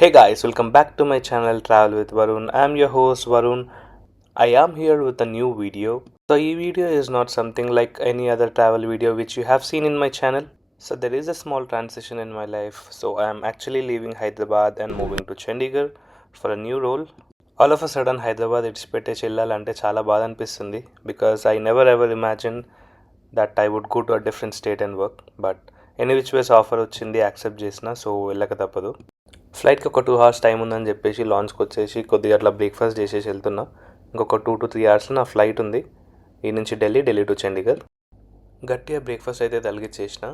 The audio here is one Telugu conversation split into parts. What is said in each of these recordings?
Hey guys, welcome back to my channel Travel with Varun. I'm your host Varun. I am here with a new video. So, this video is not something like any other travel video which you have seen in my channel. So, there is a small transition in my life. So, I am actually leaving Hyderabad and moving to Chandigarh for a new role. All of a sudden, Hyderabad ఇడిచిపెట్టే చెల్లాలంటే చాలా బాధ అనిపిస్తుంది because I never ever imagined that I would go to a different state and work. But any which ways offer వచ్చింది యాక్సెప్ట్ చేసిన సో వెళ్ళక తప్పదు. ఫ్లైట్కి ఒక 2 hours టైం ఉందని చెప్పేసి లాంచ్కి వచ్చేసి కొద్దిగా అట్లా బ్రేక్ఫాస్ట్ చేసేసి వెళ్తున్నా. ఇంకొక 2 to 3 hours నా ఫ్లైట్ ఉంది ఈ నుంచి ఢిల్లీ టు చండీగఢ్. గట్టిగా బ్రేక్ఫాస్ట్ అయితే తలిగిచ్చేసిన,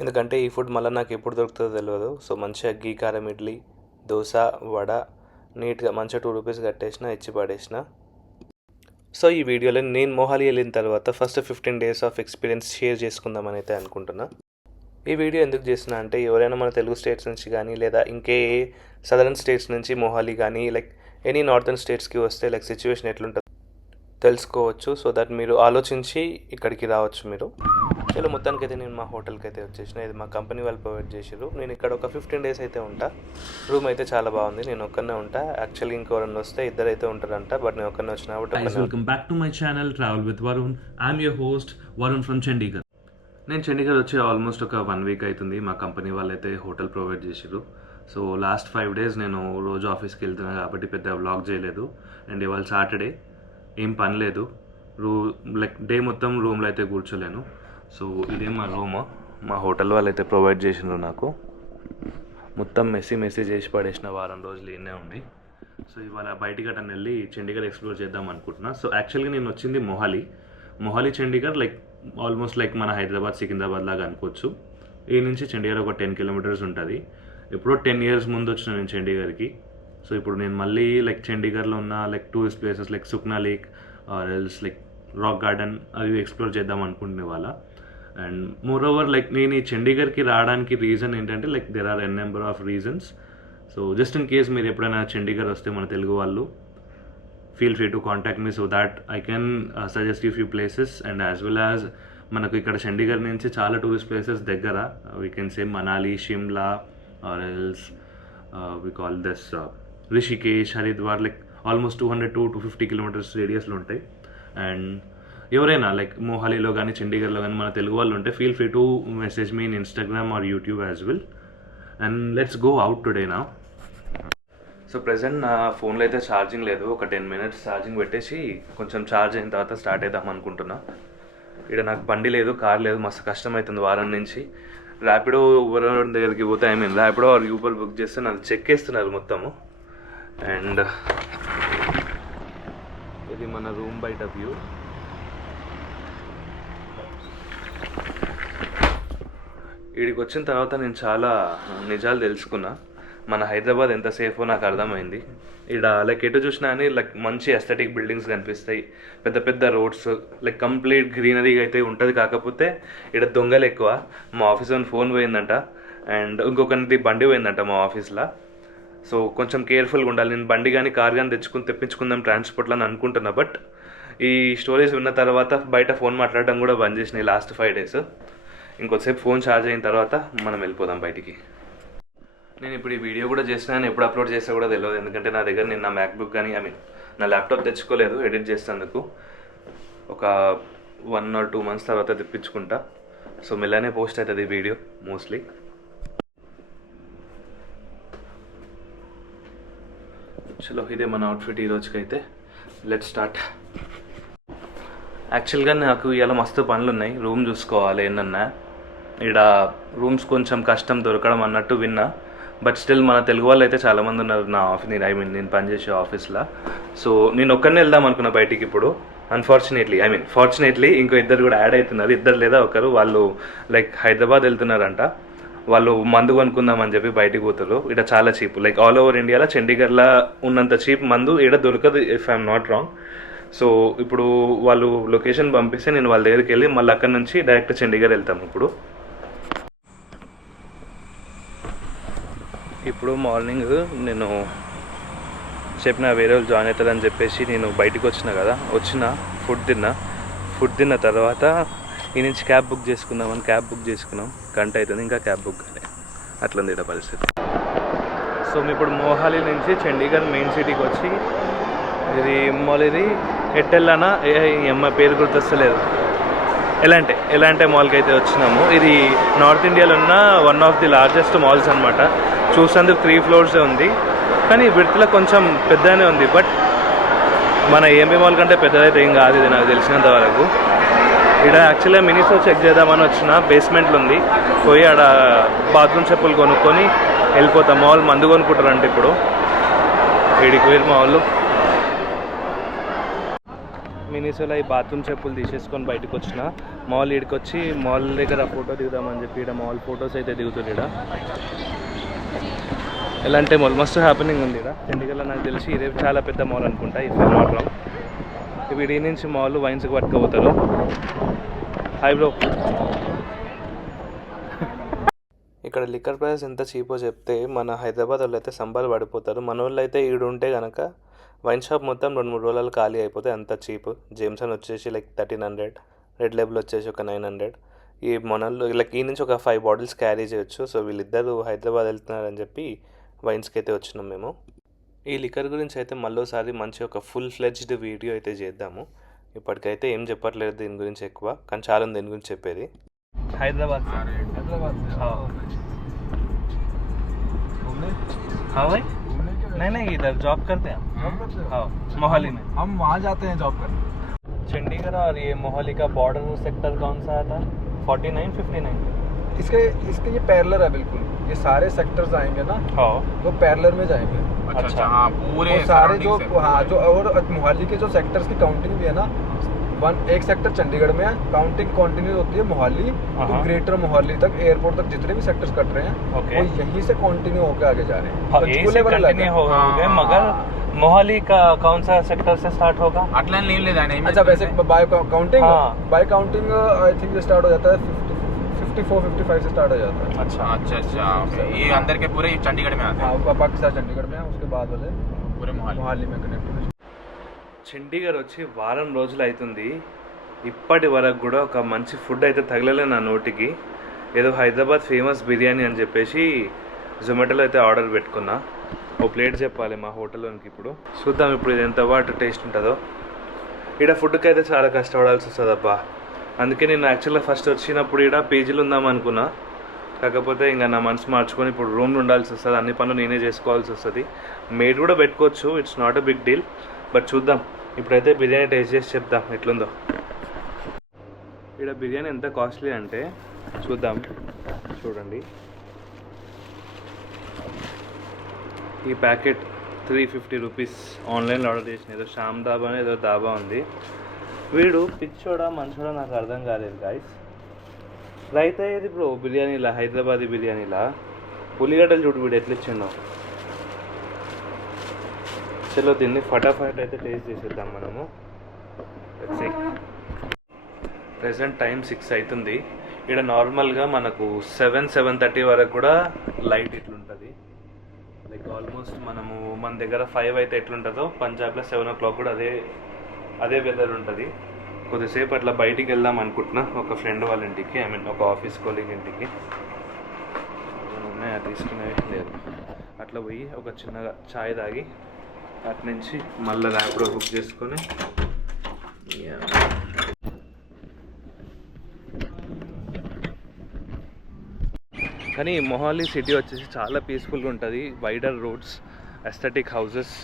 ఎందుకంటే ఈ ఫుడ్ మళ్ళీ నాకు ఎప్పుడు దొరుకుతుందో తెలియదు. సో మంచిగా గీ కారం ఇడ్లీ, దోశ, వడ నీట్గా మంచిగా 2 rupees కట్టేసిన, ఇచ్చి పడేసిన. సో ఈ వీడియోలో నేను మొహాలి వెళ్ళిన తర్వాత first 15 days of experience share చేసుకుందామని అయితే అనుకుంటున్నా. ఈ వీడియో ఎందుకు చేస్తున్నా అంటే ఎవరైనా మన తెలుగు స్టేట్స్ నుంచి కానీ లేదా ఇంకే సదరన్ స్టేట్స్ నుంచి మొహాలి కానీ లైక్ ఎనీ నార్థన్ స్టేట్స్కి వస్తే లైక్ సిచ్యువేషన్ ఎట్లుంటుంది తెలుసుకోవచ్చు. సో దట్ మీరు ఆలోచించి ఇక్కడికి రావచ్చు మీరు. చలో మొత్తానికి అయితే నేను మా హోటల్కి అయితే వచ్చేసిన. ఇది మా కంపెనీ వాళ్ళు ప్రొవైడ్ చేసారు. నేను ఇక్కడ ఒక 15 days అయితే ఉంటా. రూమ్ అయితే చాలా బాగుంది. నేను ఒక్కనే ఉంటా. యాక్చువల్లీ ఇంకెవరన్నా వస్తే ఇద్దరు అయితే ఉంటారంట, బట్ నేను ఒక్కనే వచ్చిన కాబట్టి. Welcome back to my channel travel with Varun. I'm your host Varun from Chandigarh. నేను చండీగఢ్ వచ్చి ఆల్మోస్ట్ ఒక 1 week అవుతుంది. మా కంపెనీ వాళ్ళు అయితే హోటల్ ప్రొవైడ్ చేసారు. సో లాస్ట్ 5 days నేను రోజు ఆఫీస్కి వెళ్తున్నాను కాబట్టి పెద్ద వ్లాగ్ చేయలేదు. అండ్ ఇవాళ సాటర్డే, ఏం పని లేదు. లైక్ డే మొత్తం రూమ్లో అయితే కూర్చోలేను. సో ఇదే మా రూమ్. మా హోటల్ వాళ్ళు అయితే ప్రొవైడ్ చేసినారు నాకు. మొత్తం మెస్సీ చేసి పడేసిన వారం రోజులు ఇన్నే ఉంది. సో ఇవాళ బయటికి అటని వెళ్ళి చండీగఢ్ ఎక్స్ప్లోర్ చేద్దాం అనుకుంటున్నా. సో యాక్చువల్గా నేను వచ్చింది Mohali Chandigarh like almost like మన హైదరాబాద్ సికింద్రాబాద్ లాగా అనుకోవచ్చు. ఈ నుంచి చండీగఢ్ ఒక 10 kilometers ఉంటుంది. ఎప్పుడో 10 years ముందు వచ్చిన నేను చండీగఢ్కి. సో ఇప్పుడు నేను మళ్ళీ లైక్ చండీగఢ్లో ఉన్న like tourist places like Sukhna lake or else like rock garden అవి ఎక్స్ప్లోర్ చేద్దాం అనుకుంటునే వాళ్ళ. అండ్ మోర్ ఓవర్ లైక్ నేను ఈ చండీగఢ్కి రావడానికి రీజన్ ఏంటంటే like there are n number of reasons. So just in case మీరు ఎప్పుడైనా చండీగఢ్ వస్తే మన తెలుగు వాళ్ళు, feel free to contact me so that I can suggest you few places. And as well as మనకు ఇక్కడ చండీగఢ్ నుంచి చాలా టూరిస్ట్ ప్లేసెస్ దగ్గర. We can say Manali, Shimla or else we call this Rishikesh, Haridwar, like almost 200 to 250 kilometers రేడియస్లో ఉంటాయి. అండ్ ఎవరైనా లైక్ మొహాలీలో కానీ చండీగఢ్లో కానీ మన తెలుగు వాళ్ళు ఉంటే feel free to message me in Instagram or YouTube as well. And let's go out today now. So present నా ఫోన్లో అయితే ఛార్జింగ్ లేదు. ఒక 10 minutes ఛార్జింగ్ పెట్టేసి కొంచెం ఛార్జ్ అయిన తర్వాత స్టార్ట్ అవుదాం అనుకుంటున్నా. ఇక్కడ నాకు బండి లేదు, కార్ లేదు, మస్తు కష్టం అవుతుంది వారం నుంచి. ర్యాపిడో ఊబర్ దగ్గరికి పోతే ర్యాపిడో ఆర్ యూబర్ బుక్ చేస్తే నాకు చెక్కేస్తున్నారు మొత్తము. అండ్ ఇది మన రూమ్ బయట వ్యూ. వీడికి వచ్చిన తర్వాత నేను చాలా నిజాలు తెలుసుకున్నా. మన హైదరాబాద్ ఎంత సేఫో నాకు అర్థమైంది. ఇక్కడ లైక్ ఎటు చూసినా అని లైక్ మంచి ఎస్థెటిక్ బిల్డింగ్స్ కనిపిస్తాయి, పెద్ద రోడ్స్, లైక్ కంప్లీట్ గ్రీనరీ అయితే ఉంటుంది. కాకపోతే ఇక్కడ దొంగలు ఎక్కువ. మా ఆఫీస్ ఫోన్ పోయిందంట అండ్ ఇంకొకరిది బండి పోయిందంట మా ఆఫీస్లో. సో కొంచెం కేర్ఫుల్గా ఉండాలి. నేను బండి కానీ కార్ కానీ తెప్పించుకుందాం ట్రాన్స్పోర్ట్లో అని అనుకుంటున్నా. బట్ ఈ స్టోరీస్ విన్న తర్వాత బయట ఫోన్ మాట్లాడడం కూడా బంద్ చేసినాయి లాస్ట్ 5 days. ఇంకొద్దిసేపు ఫోన్ ఛార్జ్ అయిన తర్వాత మనం వెళ్ళిపోదాం బయటికి. నేను ఇప్పుడు ఈ వీడియో కూడా చేసినా, ఎప్పుడు అప్లోడ్ చేస్తా కూడా తెలియదు. ఎందుకంటే నా దగ్గర నేను నా మ్యాక్బుక్ కానీ నా ల్యాప్టాప్ తెచ్చుకోలేదు ఎడిట్ చేసేందుకు. ఒక 1 or 2 months తర్వాత తెప్పించుకుంటా. సో మెల్లనే పోస్ట్ అవుతుంది ఈ వీడియో మోస్ట్లీ. చలో ఇదే మన అవుట్ఫిట్ ఈ రోజుకైతే. Let's start. యాక్చువల్గా నాకు ఇలా మస్తు పనులు ఉన్నాయి. రూమ్ చూసుకోవాలి ఏంటన్నా. ఇక్కడ రూమ్స్ కొంచెం కష్టం దొరకడం అన్నట్టు విన్నా. బట్ స్టిల్ మన తెలుగు వాళ్ళు అయితే చాలామంది ఉన్నారు నా ఆఫీస్, నేను పనిచేసే ఆఫీస్లో. సో నేను ఒక్కరినే వెళ్దాం అనుకున్నా బయటికి ఇప్పుడు. ఫార్చునేట్లీ ఇంకో ఇద్దరు కూడా యాడ్ అవుతున్నారు. ఇద్దరు లేదా ఒకరు, వాళ్ళు లైక్ హైదరాబాద్ వెళ్తున్నారంట. వాళ్ళు మందు కొనుక్కుందామని చెప్పి బయటికి పోతారు. ఇక్కడ చాలా చీప్, లైక్ ఆల్ ఓవర్ ఇండియాలో చండీగఢ్లో ఉన్నంత చీప్ మందు ఇక్కడ దొరకదు if I'm not wrong. So ఇప్పుడు వాళ్ళు లొకేషన్ పంపిస్తే నేను వాళ్ళ దగ్గరికి వెళ్ళి మళ్ళీ అక్కడ నుంచి డైరెక్ట్ చండీగఢ్ వెళ్తాము. ఇప్పుడు మార్నింగ్ నేను చెప్పిన వేరే వాళ్ళు జాయిన్ అవుతారని చెప్పేసి నేను బయటకు వచ్చిన ఫుడ్ తిన్న తర్వాత ఈ నుంచి క్యాబ్ బుక్ చేసుకుందామని క్యాబ్ బుక్ చేసుకున్నాం. గంట అవుతుంది ఇంకా క్యాబ్ బుక్ కానీ. అట్లుంది ఇక్కడ పరిస్థితి. సో మేము ఇప్పుడు మోహాలి నుంచి చండీగఢ్ మెయిన్ సిటీకి వచ్చి ఇది మాల్ ఇది ఎట్టెల్లానా అమ్మ పేరు గుర్తొస్తలేదు ఎలాంటి మాల్కి అయితే వచ్చినాము. ఇది నార్త్ ఇండియాలో ఉన్న one of the largest malls అనమాట. చూసేందుకు 3 floors ఉంది, కానీ విడతలో కొంచెం పెద్దగానే ఉంది. బట్ మన ఏఎంబీ మాల్ కంటే పెద్దదైతే ఏం కాదు ఇది నాకు తెలిసినంత వరకు. ఇక్కడ యాక్చువల్గా మినీసో చెక్ చేద్దామని వచ్చిన, బేస్మెంట్లో ఉంది. పోయి ఆడ బాత్రూమ్ చెప్పులు కొనుక్కొని వెళ్ళిపోతాం. మాల్ మందు కొనుక్కుంటారంటే ఇప్పుడు వీడికి పోయి మా వాళ్ళు మినీసోలో ఈ బాత్రూమ్ చెప్పులు తీసేసుకొని బయటకు వచ్చిన. మాల్ ఈడికి వచ్చి మాల్ దగ్గర ఫోటో దిగుదామని చెప్పి ఇక్కడ మాల్ ఫొటోస్ అయితే దిగుతుంది. ఇక్కడ ఎలాంటి మాల్ మస్తు హ్యాపెనింగ్ ఉంది. ఇక్కడ చండీగఢ్లో నాకు తెలిసి ఇదే చాలా పెద్ద మాల్ అనుకుంటా. ఈ మాత్రం వీడి నుంచి మాల్ వైన్స్కి పట్టుకుపోతారు. Hi bro. ఇక్కడ లిక్కర్ ప్రైస్ ఎంత చీపో చెప్తే మన హైదరాబాద్ వాళ్ళు అయితే సంబాలు పడిపోతారు. మన వాళ్ళు అయితే ఈడు ఉంటే కనుక వైన్ షాప్ మొత్తం 2-3 రోజులు ఖాళీ అయిపోతే అంత చీప్. జేమ్సన్ వచ్చేసి లైక్ 1300, రెడ్ లేబుల్ వచ్చేసి ఒక 900. ఈ మనల్లో లైక్ ఈ నుంచి ఒక 5 బాటిల్స్ క్యారీ చేయొచ్చు. సో వీళ్ళిద్దరు హైదరాబాద్ వెళ్తున్నారని చెప్పి వైన్స్కి అయితే వచ్చినాం మేము. ఈ లిక్కర్ గురించి అయితే మళ్ళీసారి మంచి ఒక ఫుల్ ఫ్లెడ్జ్డ్ వీడియో అయితే చేద్దాము. ఇప్పటికైతే ఏం చెప్పట్లేదు దీని గురించి ఎక్కువ, కానీ చాలా ఉంది దీని గురించి చెప్పేది. हैदराबाद से हाँ हाँ भाई नहीं इधर जॉब करते हैं हाँ मोहाली में. हम वहाँ जाते हैं जॉब करने. चंडीगढ़ और ये मोहाली का बॉर्डर सेक्टर कौन सा आता? 49, 59 इसके ये पैरेलल है बिल्कुल. ये सारे सेक्टर्स आएंगे ना, हाँ वो पैरेलल में जाएंगे. अच्छा हाँ पूरे सारे जो हाँ जो और मोहाली के जो सेक्टर्स की काउंटिंग भी है ना, एक सेक्टर चंडीगढ़ में है, काउंटिंग कंटिन्यू होती है मोहाली तो ग्रेटर मोहाली तक एयरपोर्ट तक जितने भी सेक्टर्स कट रहे हैं वो यहीं से कंटिन्यू होकर आगे जा रहे हैं. मगर मोहाली का कौन सा सेक्टर से स्टार्ट होगा? अटलान नहीं ले जाने. अच्छा वैसे बाय काउंटिंग आई थिंक ये स्टार्ट हो जाता है 54-55 से स्टार्ट हो जाता है. अच्छा ये अंदर के पूरे चंडीगढ़ में आते हैं. हाँ पाकिस्तान चंडीगढ़ में है, उसके बाद वाले पूरे मोहाली में कनेक्ट. చండీగఢ్ వచ్చి వారం రోజులు అవుతుంది. ఇప్పటి వరకు కూడా ఒక మంచి ఫుడ్ అయితే తగలలే నా నోటికి. ఏదో హైదరాబాద్ ఫేమస్ బిర్యానీ అని చెప్పేసి జొమాటోలో అయితే ఆర్డర్ పెట్టుకున్నా. ఓ ప్లేట్ చెప్పాలి మా హోటల్లోనికి. ఇప్పుడు చూద్దాం ఇప్పుడు ఇది ఎంత వాటి టేస్ట్ ఉంటుందో. ఇక్కడ ఫుడ్కి అయితే చాలా కష్టపడాల్సి వస్తుంది అబ్బా. అందుకే నేను యాక్చువల్గా ఫస్ట్ వచ్చినప్పుడు ఇక్కడ పీజీలు ఉందాం అనుకున్నా. కాకపోతే ఇంకా నా మనసు మార్చుకొని ఇప్పుడు రూమ్లో ఉండాల్సి వస్తుంది. అన్ని పనులు నేనే చేసుకోవాల్సి వస్తుంది. మేడ్ కూడా పెట్టుకోవచ్చు, it's not a big deal. But చూద్దాం. ఇప్పుడైతే బిర్యానీ టేస్ట్ చేసి చెప్దాం ఎట్లుందో. ఇక్కడ బిర్యానీ ఎంత కాస్ట్లీ అంటే చూద్దాం. చూడండి ఈ ప్యాకెట్ 350 రూపీస్. ఆన్లైన్లో ఆర్డర్ చేసిన ఏదో శ్యామ్ దాబా అని ఏదో దాబా ఉంది. వీడు పిచ్చోడా మంచోడా నాకు అర్థం కాలేదు గాయస్. రైతా ఏది బ్రో బిర్యానీలా, హైదరాబాదీ బిర్యానీలా ఉల్లిగడ్డలు చూడు వీడు ఎట్లా ఇచ్చిండో. చలో దీన్ని ఫటాఫట్ అయితే టేస్ట్ చేసేద్దాం మనము. ప్రెసెంట్ టైం 6 అవుతుంది. ఇక్కడ నార్మల్గా మనకు 7-7:30 వరకు కూడా లైట్ ఇట్లుంటుంది. లైక్ ఆల్మోస్ట్ మన దగ్గర 5 అయితే ఎట్లుంటుందో పంజాబ్లో 7 o'clock కూడా అదే వెదర్ ఉంటుంది. కొద్దిసేపు అట్లా బయటికి వెళ్దాం అనుకుంటున్నా ఒక ఫ్రెండ్ వాళ్ళ ఇంటికి, ఐ మీన్ ఒక ఆఫీస్ కొలీగ్ ఇంటికి. ఉన్నాయా తీసుకునేవి లేదు. అట్లా పోయి ఒక చిన్నగా ఛాయ్ తాగి అటు నుంచి మళ్ళీ ర్యాపిడో బుక్ చేసుకొని కానీ మొహాలీ సిటీ వచ్చేసి చాలా పీస్ఫుల్గా ఉంటుంది. Wider roads, aesthetic houses.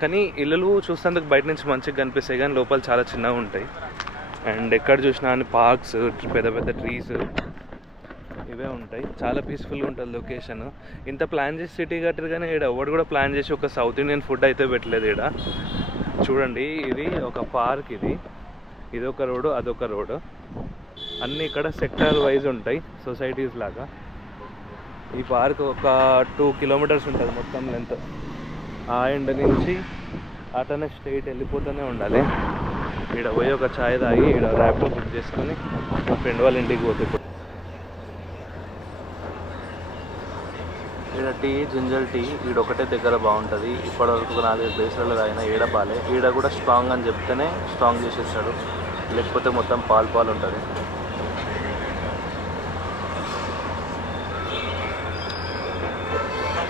కానీ ఇళ్ళు చూసేందుకు బయట నుంచి మంచిగా కనిపిస్తాయి, కానీ లోపల చాలా చిన్నగా ఉంటాయి. అండ్ ఎక్కడ చూసినా అని పార్క్స్, పెద్ద పెద్ద ట్రీస్ ఇవే ఉంటాయి. చాలా పీస్ఫుల్గా ఉంటుంది లొకేషన్. ఇంత ప్లాన్ చేసి సిటీ కట్టారు, కానీ ఇక్కడ ఎవరు కూడా ప్లాన్ చేసి ఒక సౌత్ ఇండియన్ ఫుడ్ అయితే పెట్టలేదు. ఇక్కడ చూడండి, ఇది ఒక పార్క్, ఇది ఒక రోడ్డు, అదొక రోడ్డు. అన్నీ ఇక్కడ సెక్టర్ వైజ్ ఉంటాయి, సొసైటీస్ లాగా. ఈ పార్క్ ఒక 2 kilometers ఉంటుంది మొత్తం లెంత్. ఆ ఎండ్ నుంచి అతనే స్ట్రైట్ వెళ్ళిపోతూనే ఉండాలి. ఇక్కడ పోయి ఒక ఛాయ్ తాగి ఇక్కడ ర్యాపిడో బుక్ చేసుకొని మా ఫ్రెండ్ వాళ్ళ ఇంటికి పోతే ఇక్కడ టీ, జింజర్ టీ ఈడ ఒకటే దగ్గర బాగుంటుంది. ఇప్పటివరకు 4-5 ప్లేసులలో తాగినా ఈడ బాలే. ఈడ కూడా స్ట్రాంగ్ అని చెప్తేనే స్ట్రాంగ్ చేసేస్తాడు, లేకపోతే మొత్తం పాలు ఉంటుంది.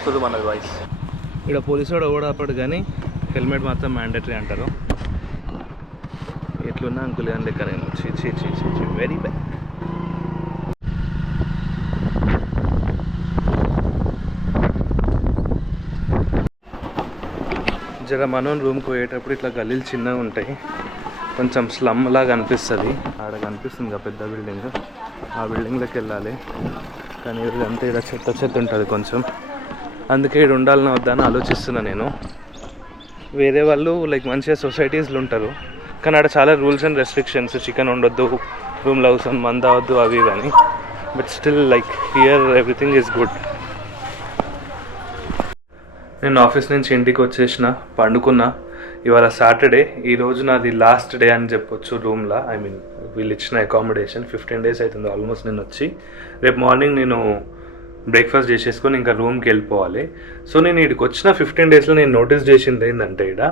సో మనది వాయిస్ ఇక్కడ పోలీసు వాడు కూడా అప్పుడు కానీ హెల్మెట్ మాత్రం మ్యాండేటరీ అంటారు. ఎట్లున్నా అంకుల్ కానీ లెక్క నేను వెరీ బ్యాడ్. జర మనం రూమ్కి పోయేటప్పుడు ఇట్లా గల్లీలు చిన్నగా ఉంటాయి, కొంచెం స్లమ్ లాగా అనిపిస్తుంది. ఆడ కనిపిస్తుంది కదా పెద్ద బిల్డింగ్, ఆ బిల్డింగ్లోకి వెళ్ళాలి. కానీ ఇదంతా ఇక్కడ చెత్త ఉంటుంది కొంచెం, అందుకే ఇక్కడ ఉండాలని వద్దని ఆలోచిస్తున్నా నేను. వేరే వాళ్ళు లైక్ మంచిగా సొసైటీస్లో ఉంటారు, కానీ ఆడ చాలా రూల్స్ అండ్ రెస్ట్రిక్షన్స్, చికెన్ ఉండొద్దు, రూమ్లో అవసరం మంద అవద్దు అవి కానీ. But still like here everything is good. నేను ఆఫీస్ నుంచి ఇంటికి వచ్చేసిన, పండుకున్నా. ఇవాళ సాటర్డే, ఈరోజు నాది లాస్ట్ డే అని చెప్పొచ్చు రూమ్లో. ఐ మీన్ వీళ్ళు ఇచ్చిన అకామిడేషన్ 15 days అవుతుంది ఆల్మోస్ట్ నేను వచ్చి. రేపు మార్నింగ్ నేను బ్రేక్ఫాస్ట్ చేసేసుకొని ఇంకా రూమ్కి వెళ్ళిపోవాలి. సో నేను ఇక్కడికి వచ్చిన 15 daysలో నేను నోటీస్ చేసింది ఏంటంటే ఇక్కడ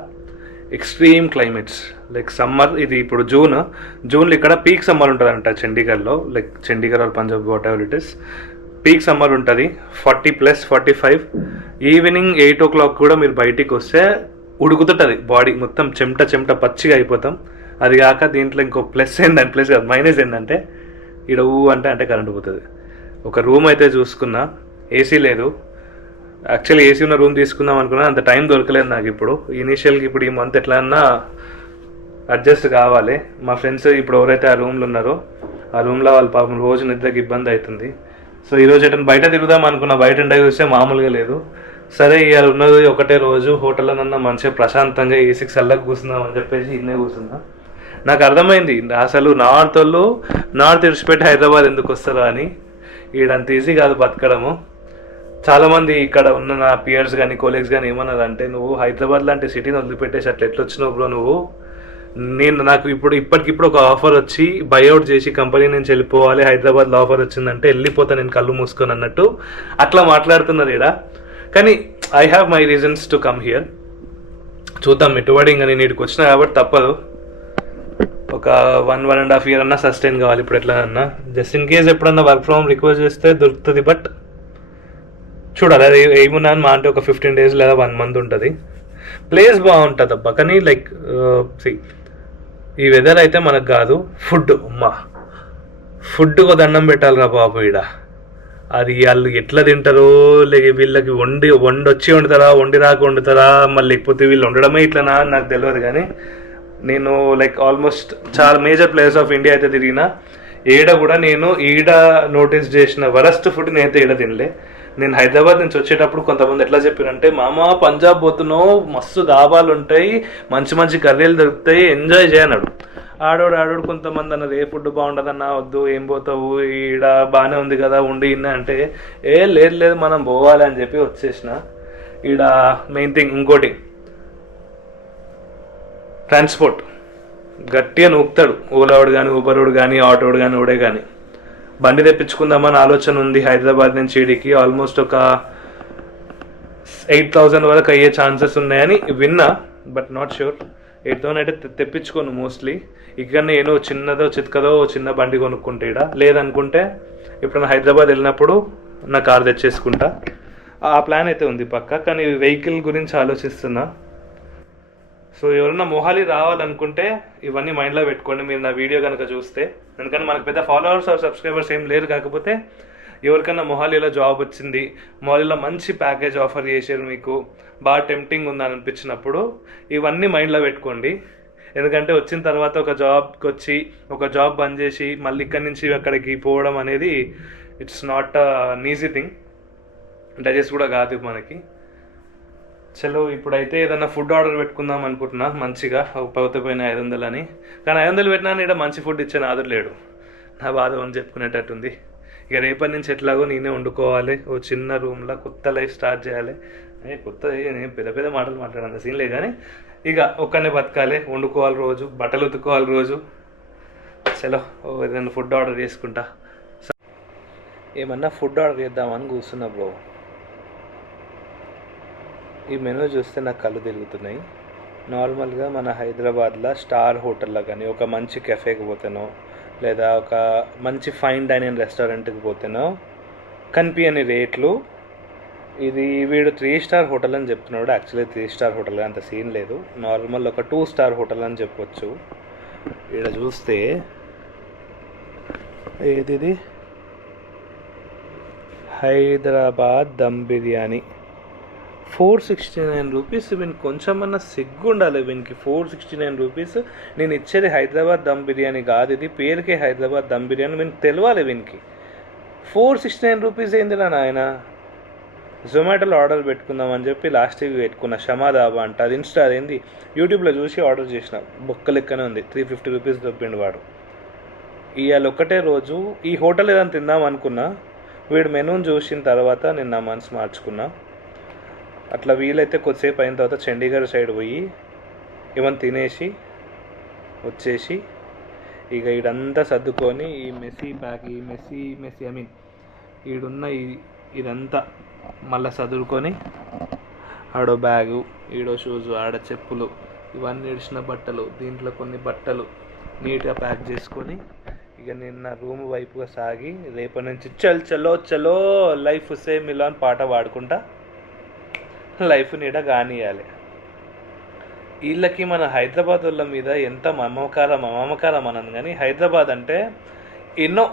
ఎక్స్ట్రీమ్ క్లైమేట్స్. లైక్ సమ్మర్, ఇది ఇప్పుడు జూన్లో ఇక్కడ పీక్ సమ్మర్ ఉంటుందంట చండీగఢ్లో, like Chandigarh or Punjab whatever it is. Peak summer ఉంటుంది 40+ 45. ఈవినింగ్ 8 o'clock కూడా మీరు బయటికి వస్తే ఉడుకుతుంటుంది బాడీ మొత్తం, చెమట పచ్చిగా అయిపోతాం. అది కాక దీంట్లో ఇంకో ప్లస్ కాదు మైనస్ ఏంటంటే ఇక్కడ అంటే కరెంట్ పోతుంది. ఒక రూమ్ అయితే చూసుకున్నా, ఏసీ లేదు. యాక్చువల్లీ ఏసీ ఉన్న రూమ్ తీసుకుందాం అనుకున్నా, అంత టైం దొరకలేదు నాకు ఇప్పుడు. ఇనీషియల్గా ఇప్పుడు ఈ మంత్ ఎట్లా అన్నా అడ్జస్ట్ కావాలి. మా ఫ్రెండ్స్ ఇప్పుడు ఎవరైతే ఆ రూమ్లో ఉన్నారో ఆ రూమ్లో వాళ్ళ పాపం రోజు నిద్రకి ఇబ్బంది అవుతుంది. సో ఈరోజు ఎటన్నా బయట తిరుగుదాం అనుకున్నా, బయట ఎండ చూస్తే మామూలుగా లేదు. సరే ఇవాళ ఉన్నది ఒకటే రోజు, హోటల్లోనన్నా మంచిగా ప్రశాంతంగా ఏసీకి చల్లగా కూర్చుందాం అని చెప్పేసి ఇన్నే కూర్చున్నా. నాకు అర్థమైంది అసలు నార్త్ విడిచిపెట్టి హైదరాబాద్ ఎందుకు వస్తారో అని. ఈడంత ఈజీ కాదు బతకడము. చాలామంది ఇక్కడ ఉన్న నా పియర్స్ కానీ కోలీగ్స్ కానీ ఏమన్నారంటే, నువ్వు హైదరాబాద్ లాంటి సిటీని వదిలిపెట్టేసి అట్లా ఎట్లా వచ్చినావు బ్రో నువ్వు. నాకు ఇప్పటికిప్పుడు ఒక ఆఫర్ వచ్చి బైఅవుట్ చేసి కంపెనీ నుంచి వెళ్ళిపోవాలి, హైదరాబాద్లో ఆఫర్ వచ్చిందంటే వెళ్ళిపోతా నేను కళ్ళు మూసుకొని అన్నట్టు అట్లా మాట్లాడుతున్నారు ఇక్కడ. కానీ I have my reasons to come here. చూద్దాం ఎటుబడి. ఇంకా నేను ఇక్కడికి వచ్చినా కాబట్టి తప్పదు. ఒక 1.5 year అన్నా సస్టైన్ కావాలి ఇప్పుడు ఎట్లా అన్నా. జస్ట్ ఇన్ కేస్ ఎప్పుడన్నా వర్క్ ఫ్రమ్ రిక్వెస్ట్ చేస్తే దొరుకుతుంది. బట్ చూడాలి అది ఏమున్నా అని. మా అంటే ఒక 15 days లేదా 1 month ఉంటుంది. ప్లేస్ బాగుంటుంది అబ్బా, కానీ లైక్ ఈ వెదర్ అయితే మనకు కాదు. ఫుడ్కు దండం పెట్టాలిరా బాబు ఈడ. అది వాళ్ళు ఎట్లా తింటారో, లేక వీళ్ళకి వండొచ్చి వండుతారా, వండి రాక వండుతారా, మళ్ళీ లేకపోతే వీళ్ళు వండడమే ఇట్లనా అని నాకు తెలియదు. కానీ నేను లైక్ ఆల్మోస్ట్ చాలా మేజర్ ప్లేస్ ఆఫ్ ఇండియా అయితే తిరిగిన. నేను ఈడ నోటీస్ చేసిన వరస్ట్ ఫుడ్ నేనైతే ఈడ తినలే. నేను హైదరాబాద్ నుంచి వచ్చేటప్పుడు కొంతమంది ఎట్లా చెప్పారంటే, మామ పంజాబ్ పోతున్నావు, మస్తు దాబాలు ఉంటాయి, మంచి కర్రీలు దొరుకుతాయి, ఎంజాయ్ చేయన్నాడు. ఆడోడు కొంతమంది అన్నారు, ఏ ఫుడ్ బాగుండదన్నా, వద్దు ఏం పోతావు, ఈడ బాగానే ఉంది కదా ఉండి ఇన్నా అంటే, లేదు మనం పోవాలి అని చెప్పి వచ్చేసిన. ఈడ మెయిన్ థింగ్ ఇంకోటి, ట్రాన్స్పోర్ట్ గట్టిగా నూపుతాడు. ఓలావాడు కానీ, ఊబరోడు కానీ, ఆటోడు కానీ, ఓడే కానీ. బండి తెప్పించుకుందామని ఆలోచన ఉంది హైదరాబాద్ నుంచి ఈడికి. ఆల్మోస్ట్ ఒక 8,000 వరకు అయ్యే ఛాన్సెస్ ఉన్నాయని విన్నా, బట్ నాట్ షూర్. 8,000 అయితే తెప్పించుకోను మోస్ట్లీ. ఇక్కడనే ఏదో చిన్నదో చిన్న బండి కొనుక్కుంటే ఈడ. లేదనుకుంటే ఎప్పుడైనా హైదరాబాద్ వెళ్ళినప్పుడు నా కార్ తెచ్చేసుకుంటా. ఆ ప్లాన్ అయితే ఉంది పక్కా. కానీ వెహికల్ గురించి ఆలోచిస్తున్నా. సో ఎవరన్నా మొహాలి రావాలనుకుంటే ఇవన్నీ మైండ్లో పెట్టుకోండి మీరు నా వీడియో కనుక చూస్తే. ఎందుకంటే మనకు పెద్ద ఫాలోవర్స్ ఆర్ సబ్స్క్రైబర్స్ ఏం లేరు. కాకపోతే ఎవరికన్నా మొహాలీలో జాబ్ వచ్చింది, మొహాలీలో మంచి ప్యాకేజ్ ఆఫర్ చేశారు, మీకు బాగా టెంప్టింగ్ ఉందని అనిపించినప్పుడు ఇవన్నీ మైండ్లో పెట్టుకోండి. ఎందుకంటే వచ్చిన తర్వాత ఒక జాబ్కి వచ్చి ఒక జాబ్ బంద్ చేసి మళ్ళీ ఇక్కడి నుంచి అక్కడికి పోవడం అనేది it's not an easy thing. Digest కూడా కాదు మనకి. చలో ఇప్పుడైతే ఏదన్నా ఫుడ్ ఆర్డర్ పెట్టుకుందాం అనుకుంటున్నా మంచిగా. పోయిన 500 అని. కానీ 500 పెట్టినా ఇక్కడ మంచి ఫుడ్ ఇచ్చే నాదుడు లేడు. నా బాధ అని చెప్పుకునేటట్టుంది. ఇక రేపటి నుంచి ఎట్లాగో నేనే వండుకోవాలి. ఓ చిన్న రూమ్లో కొత్త లైఫ్ స్టార్ట్ చేయాలి. నేను పెద్ద మాటలు మాట్లాడాను సీన్ లేదు. కానీ ఇక ఒక్కనే బతకాలి, వండుకోవాలి రోజు, బట్టలు ఉతుక్కోవాలి రోజు. చలో ఏదైనా ఫుడ్ ఆర్డర్ చేసుకుంటా. ఏమన్నా ఫుడ్ ఆర్డర్ చేద్దామని కూర్చున్నా బ్రో. ఈ మెనూ చూస్తే నాకు కళ్ళు తిరుగుతున్నాయి. నార్మల్గా మన హైదరాబాద్లో స్టార్ హోటల్లో కానీ ఒక మంచి కెఫేకి పోతేనో లేదా ఒక మంచి ఫైన్ డైనింగ్ రెస్టారెంట్కి పోతేనో కనిపించని రేట్లు ఇది వీడు 3 స్టార్ హోటల్ అని చెప్తున్నాడు. యాక్చువల్లీ 3 స్టార్ హోటల్ అంత సీన్ లేదు, నార్మల్ ఒక 2 స్టార్ హోటల్ అని చెప్పొచ్చు. ఇక్కడ చూస్తే ఏది హైదరాబాద్ దమ్ బిర్యానీ 469 రూపీస్. వీనికి కొంచెమన్నా సిగ్గు ఉండాలి వీనికి. 469 రూపీస్. నేను ఇచ్చేది హైదరాబాద్ దమ్ బిర్యానీ కాదు, ఇది పేరుకే హైదరాబాద్ దమ్ బిర్యానీ. వీనికి తెలియాలి వీనికి. 469 రూపీస్ ఏంది నాయన. జొమాటోలో ఆర్డర్ పెట్టుకుందామని చెప్పి లాస్ట్ వీక్ పెట్టుకున్న షమా దాబా అంట. అది ఇన్స్టా అదేంది యూట్యూబ్లో చూసి ఆర్డర్ చేసిన. బొక్క లెక్కనే ఉంది. 350 రూపీస్ దొబ్బిండు వాడు. ఇవాళ ఒకటే రోజు ఈ హోటల్ ఏదైనా తిందాం అనుకున్నా, వీడు మెనూని చూసిన తర్వాత నేను నా మనసు మార్చుకున్నా. అట్లా వీలైతే కొద్దిసేపు అయిన తర్వాత చండీగఢ్ సైడ్ పోయి ఏమైనా తినేసి వచ్చేసి ఇక ఈడంతా సర్దుకొని ఈ మెస్సీ బ్యాగ్, ఈ మెస్సీ ఐ మీన్ ఈడున్న ఇదంతా మళ్ళీ చదువుకొని ఆడో బ్యాగు, ఈడో షూజు, ఆడ చెప్పులు, ఇవన్నీ ఇడిచిన బట్టలు, దీంట్లో కొన్ని బట్టలు నీట్గా ప్యాక్ చేసుకొని ఇక నిన్న రూమ్ వైపుగా సాగి రేపటి నుంచి చల్ చలో చలో లైఫ్ సే మిలాన్ పాట పాడుకుంటా లైఫ్ నీడ కానియాలి. వీళ్ళకి మన హైదరాబాద్ వాళ్ళ మీద ఎంత మమకారం అన్నది, కానీ హైదరాబాద్ అంటే ఎన్నో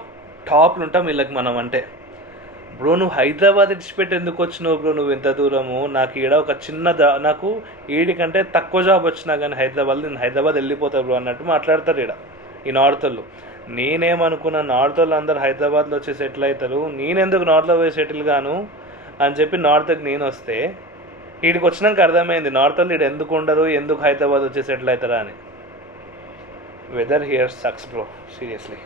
టాప్లు ఉంటాం వీళ్ళకి మనం అంటే. బ్రో నువ్వు హైదరాబాద్ ఇడిచిపెట్టి ఎందుకు వచ్చినావు బ్రో, నువ్వు ఎంత దూరము, నాకు ఈడ ఒక చిన్న నాకు ఈడికంటే తక్కువ జాబ్ వచ్చినా కానీ నేను హైదరాబాద్ వెళ్ళిపోతా బ్రో అన్నట్టు మాట్లాడతారు ఈడ ఈ నార్త్ వాళ్ళు. నేనేమనుకున్నా నార్త్ వాళ్ళు అందరు హైదరాబాద్లో వచ్చి సెటిల్ అవుతారు, నేనెందుకు నార్త్లో పోయి సెటిల్ గాను అని చెప్పి నార్త్కి నేను వస్తే వీడికి వచ్చినాక అర్థమైంది నార్త్ వాళ్ళు వీడు ఎందుకు ఉండరు, ఎందుకు హైదరాబాద్ వచ్చి సెటిల్ అవుతారా అని. Weather here sucks bro seriously.